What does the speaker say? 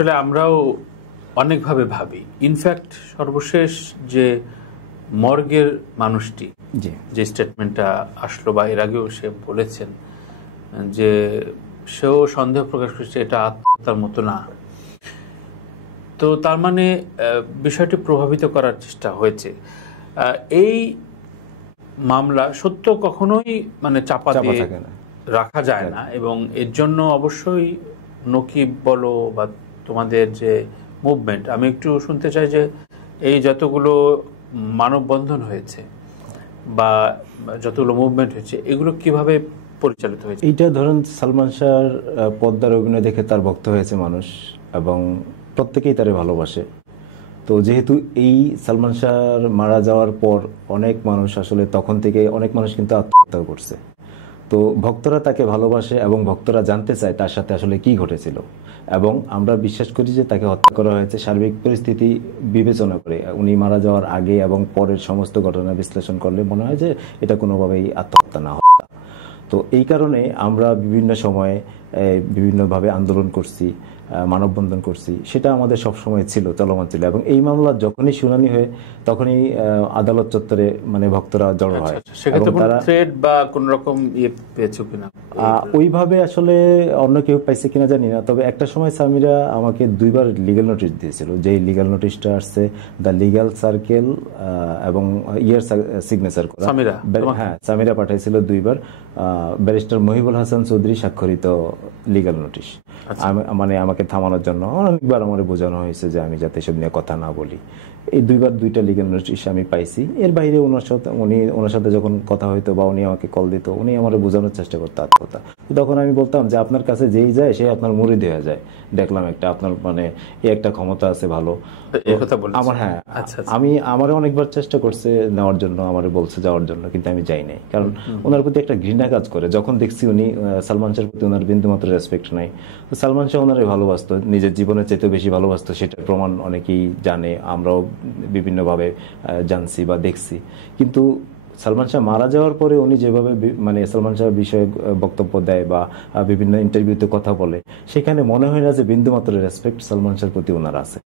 আসলে আমরাও অনেকভাবে ভাবি। ইনফ্যাক্ট সর্বশেষ যে মর্গের মানুষটি যে স্টেটমেন্টটা আসলো বা এর আগেও সে বলেছেন যে সেও সন্দেহ প্রকাশ করছে এটা আত্মহত্যার মতো না। তো তার মানে বিষয়টি প্রভাবিত করার চেষ্টা হয়েছে। এই মামলা সত্য কখনোই মানে চাপা দিয়ে রাখা যায় না, এবং এর জন্য অবশ্যই নকিব বলো বা তোমাদের যে মুভমেন্ট, আমি একটু শুনতে চাই যে এই যতগুলো মানববন্ধন হয়েছে বা যতগুলো মুভমেন্ট হয়েছে এগুলো কিভাবে পরিচালিত হয়েছে? এইটা ধরুন সালমান শাহর পদ্মার অভিনয় দেখে তার ভক্ত হয়েছে মানুষ এবং প্রত্যেকেই তারে ভালোবাসে। তো যেহেতু এই সালমান শাহর মারা যাওয়ার পর অনেক মানুষ আসলে তখন থেকে অনেক মানুষ কিন্তু আত্মহত্যা করছে। তো ভক্তরা তাকে ভালোবাসে এবং ভক্তরা জানতে চায় তার সাথে আসলে কি ঘটেছিল, এবং আমরা বিশ্বাস করি যে তাকে হত্যা করা হয়েছে সার্বিক পরিস্থিতি বিবেচনা করে। উনি মারা যাওয়ার আগে এবং পরের সমস্ত ঘটনা বিশ্লেষণ করলে মনে হয় যে এটা কোনোভাবেই আত্মহত্যা না, হত্যা। তো এই কারণে আমরা বিভিন্ন সময়ে বিভিন্নভাবে আন্দোলন করছি, মানববন্ধন করছি, সেটা আমাদের সবসময় ছিল, চলমান ছিল। এবং এই মামলা যখনই শুনানি হয় তখনই আদালত চত্বরে মানে ভক্তরা জড়ো হয়। ওইভাবে আসলে অন্য কেউ পাইছে কিনা জানি না, তবে একটা সময় সামিরা আমাকে 2বার লিগ্যাল নোটিশ দিয়েছিল। যেই লিগ্যাল নোটিশটা আসছে দ্য লিগ্যাল সার্কেল এবং ইয়ার সিগনেচার করা, হ্যাঁ সামিরা পাঠাইছিল 2বার, ব্যারিস্টার মহিবুল হাসান চৌধুরী স্বাক্ষরিত লিগ্যাল নোটিশ। মানে আমাকে থামানোর জন্য অনেকবার আমার বোঝানো হয়েছে যে আমি যাতে এসব নিয়ে কথা না বলি। এই 2বার 2টা লিগ্যাল নোটিশ আমি পাইছি। এর বাইরে ওনার সাথে যখন কথা হইতো বা উনি আমাকে কল দিত, উনি আমার বোঝানোর চেষ্টা করতো আত্মহত্যা। তখন আমি বলতাম যে আপনার কাছে যেই যায় সে আপনার মুরিদ হয়ে যায়। দেখলাম একটা আপনার মানে একটা ক্ষমতা আছে ভালো আমার, হ্যাঁ আমারও অনেকবার চেষ্টা করছে নেওয়ার জন্য, আমার বলছে যাওয়ার জন্য, কিন্তু আমি যাই নাই। কারণ ওনার প্রতি একটা ঘৃণা কাজ করে। যখন দেখছি উনি সালমান শাহর প্রতি ওনার বিন্দুমাত্র রেসপেক্ট নাই। সালমান শাহ ওনারে ভালোবাসতো, নিজের জীবনের চাইতে বেশি ভালোবাসতো, সেটার প্রমাণ অনেকেই জানে, আমরাও বিভিন্নভাবে জানছি বা দেখছি। কিন্তু সালমান শাহ মারা যাওয়ার পরে উনি যেভাবে মানে সালমান শাহ বিষয়ে বক্তব্য দেয় বা বিভিন্ন ইন্টারভিউতে কথা বলে, সেখানে মনে হয় না যে বিন্দুমাত্র রেসপেক্ট সালমান শাহর প্রতি ওনার আছে।